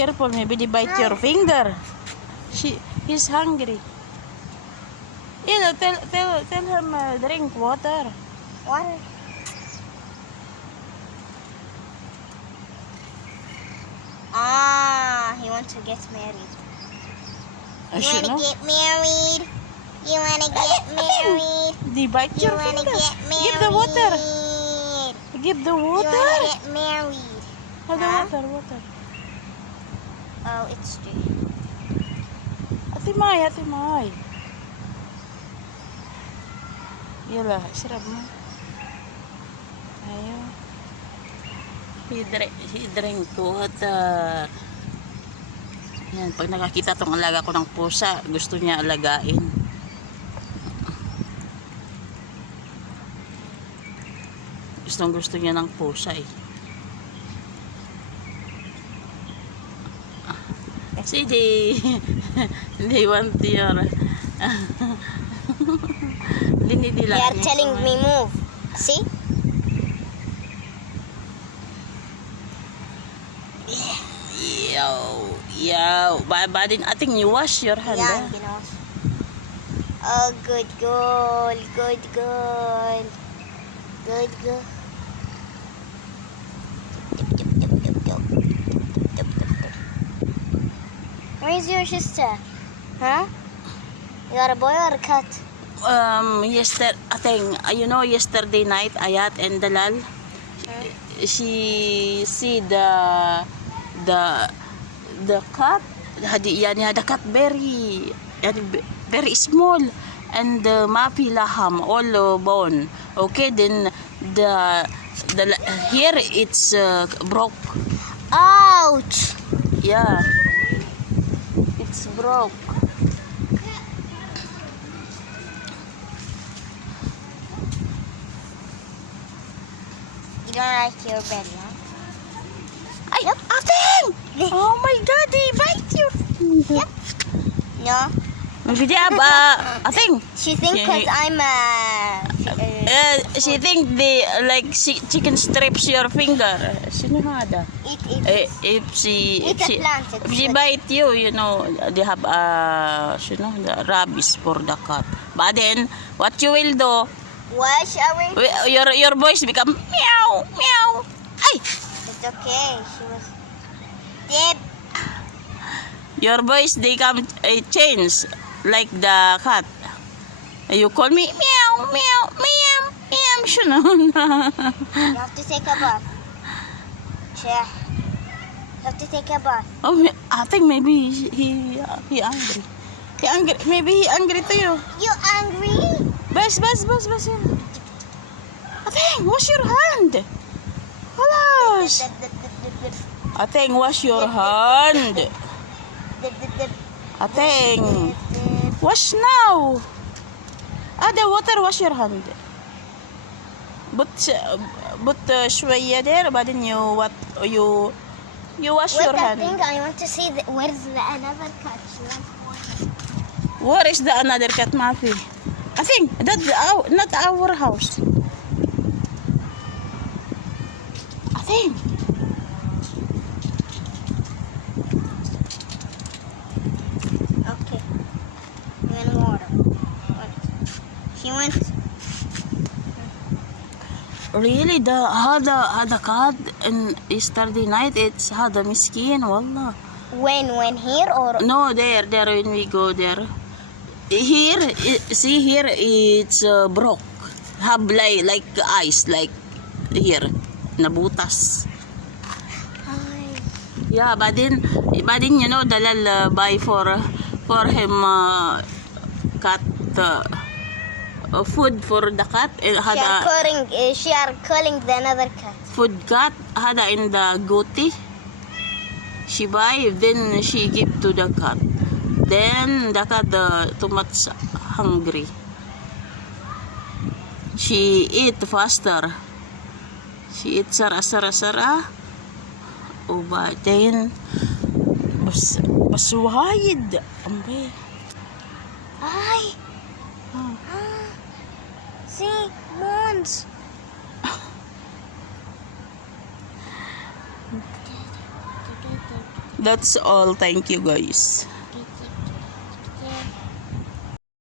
careful, maybe they bite your finger. He's hungry. Yeah, tell him drink water. Water. He wants to get married. You wanna get married? You wanna get married? They bite You your wanna finger. get married? Give the water. Give the You water. wanna get married? Oh, the Huh? water. Oh, it's true. Ate May. Yala, sarap mo. Ayaw. He drink water. Yan, pag nakakita tong alaga ko ng pusa, gusto niya alagain. Gusto niya ng pusa eh. See, they want your They are telling me move. See? Yo, but I think you wash your hand. Yeah, you know. Oh, good girl. Where's your sister? Huh? You got a boy or a cat? Yesterday night, Ayat and Dalal, she see the cat. The cat very small, and mapi laham all bone. Okay, then the here it's broke. Ouch! Yeah, it's broke. You don't like your bed, huh? Ay, Ating! Oh my God, they bite you. Yep. No? Maybe Ating. She thinks because I'm She think they like chicken strips your finger. Sino hada? If she bite you, you know, they have the rabies for the cat. But then what you will do? wash our... Your voice become meow meow. Ay! It's okay. She was dead. Your voice they come change like the cat. You call me meow meow meow meow. You have to take a bath. Yeah. You have to take a bath. Oh, I think maybe he angry. He angry. Maybe he angry to you. You angry? Bas. I think wash your hand. Halas. I think wash your hand. I think wash now. The water wash your hand. But شوية there, but then you wash your hand. I want to see where's the another cat. Where is the another cat, Mafi? I think that's not our house. I think. Okay. You want water? She wants. Really, the cat in yesterday night, it's hada miskin, wallah. When here or? No, there when we go there. Here, see here, it's broke. Have like ice, like here, nabutas. Yeah, but then you know, Dalal buy for him cat food for the cat. She are calling the another cat. Food cat hada in the goatee. She buy, then she give to the cat. Then the cat too much hungry. She eat faster. She eat sara. Oh, but then mas wide. Ambe. Ay. See, moons. That's all. Thank you, guys.